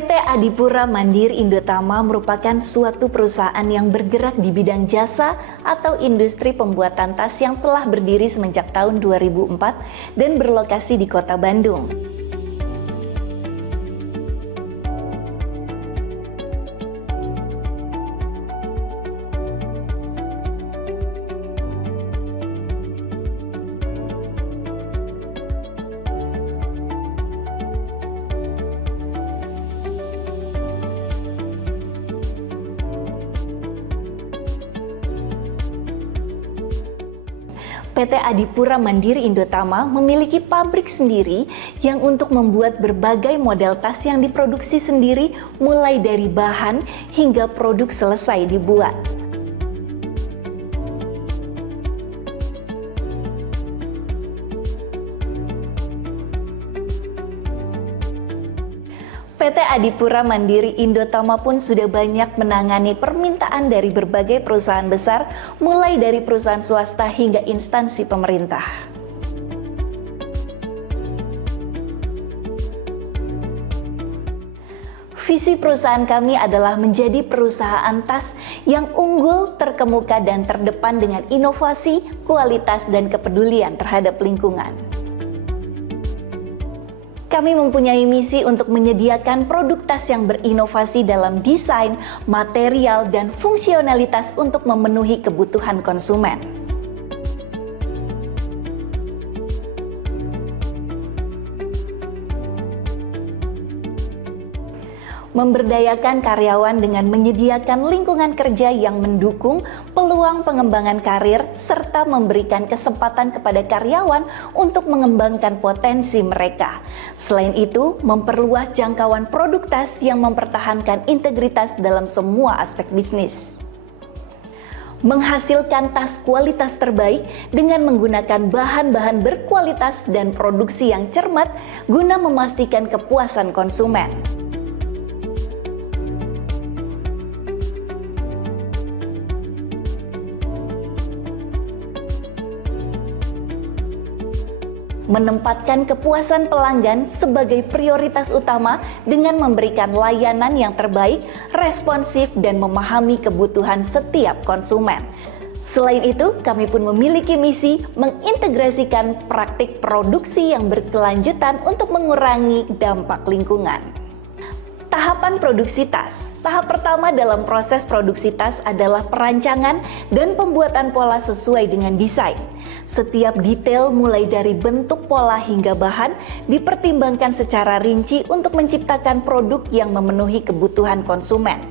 PT Adipura Mandiri Indotama merupakan suatu perusahaan yang bergerak di bidang jasa atau industri pembuatan tas yang telah berdiri semenjak tahun 2004 dan berlokasi di Kota Bandung. PT Adipura Mandiri Indotama memiliki pabrik sendiri yang untuk membuat berbagai model tas yang diproduksi sendiri mulai dari bahan hingga produk selesai dibuat. PT Adipura Mandiri Indotama pun sudah banyak menangani permintaan dari berbagai perusahaan besar, mulai dari perusahaan swasta hingga instansi pemerintah. Visi perusahaan kami adalah menjadi perusahaan tas yang unggul, terkemuka, dan terdepan dengan inovasi, kualitas, dan kepedulian terhadap lingkungan. Kami mempunyai misi untuk menyediakan produk tas yang berinovasi dalam desain, material, dan fungsionalitas untuk memenuhi kebutuhan konsumen. Memberdayakan karyawan dengan menyediakan lingkungan kerja yang mendukung peluang pengembangan karir serta memberikan kesempatan kepada karyawan untuk mengembangkan potensi mereka. Selain itu, memperluas jangkauan produk tas yang mempertahankan integritas dalam semua aspek bisnis. Menghasilkan tas kualitas terbaik dengan menggunakan bahan-bahan berkualitas dan produksi yang cermat guna memastikan kepuasan konsumen. Menempatkan kepuasan pelanggan sebagai prioritas utama dengan memberikan layanan yang terbaik, responsif, dan memahami kebutuhan setiap konsumen. Selain itu, kami pun memiliki misi mengintegrasikan praktik produksi yang berkelanjutan untuk mengurangi dampak lingkungan. Tahapan produksi tas. Tahap pertama dalam proses produksi tas adalah perancangan dan pembuatan pola sesuai dengan desain. Setiap detail mulai dari bentuk pola hingga bahan dipertimbangkan secara rinci untuk menciptakan produk yang memenuhi kebutuhan konsumen.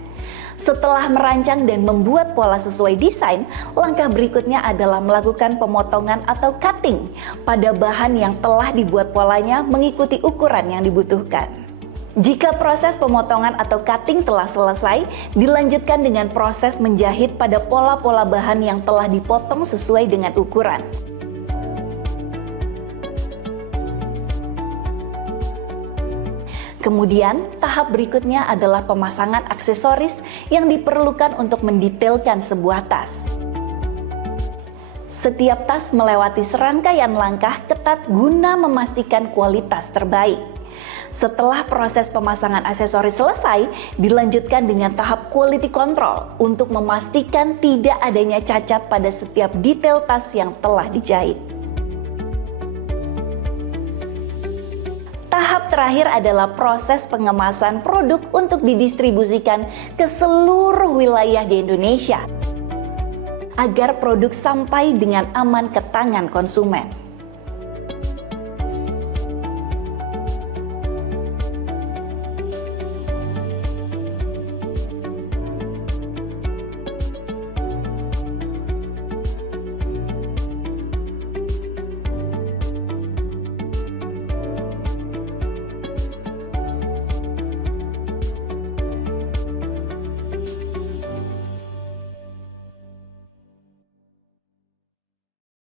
Setelah merancang dan membuat pola sesuai desain, langkah berikutnya adalah melakukan pemotongan atau cutting pada bahan yang telah dibuat polanya mengikuti ukuran yang dibutuhkan. Jika proses pemotongan atau cutting telah selesai, dilanjutkan dengan proses menjahit pada pola-pola bahan yang telah dipotong sesuai dengan ukuran. Kemudian, tahap berikutnya adalah pemasangan aksesoris yang diperlukan untuk mendetailkan sebuah tas. Setiap tas melewati serangkaian langkah ketat guna memastikan kualitas terbaik. Setelah proses pemasangan aksesoris selesai, dilanjutkan dengan tahap quality control untuk memastikan tidak adanya cacat pada setiap detail tas yang telah dijahit. Tahap terakhir adalah proses pengemasan produk untuk didistribusikan ke seluruh wilayah di Indonesia agar produk sampai dengan aman ke tangan konsumen.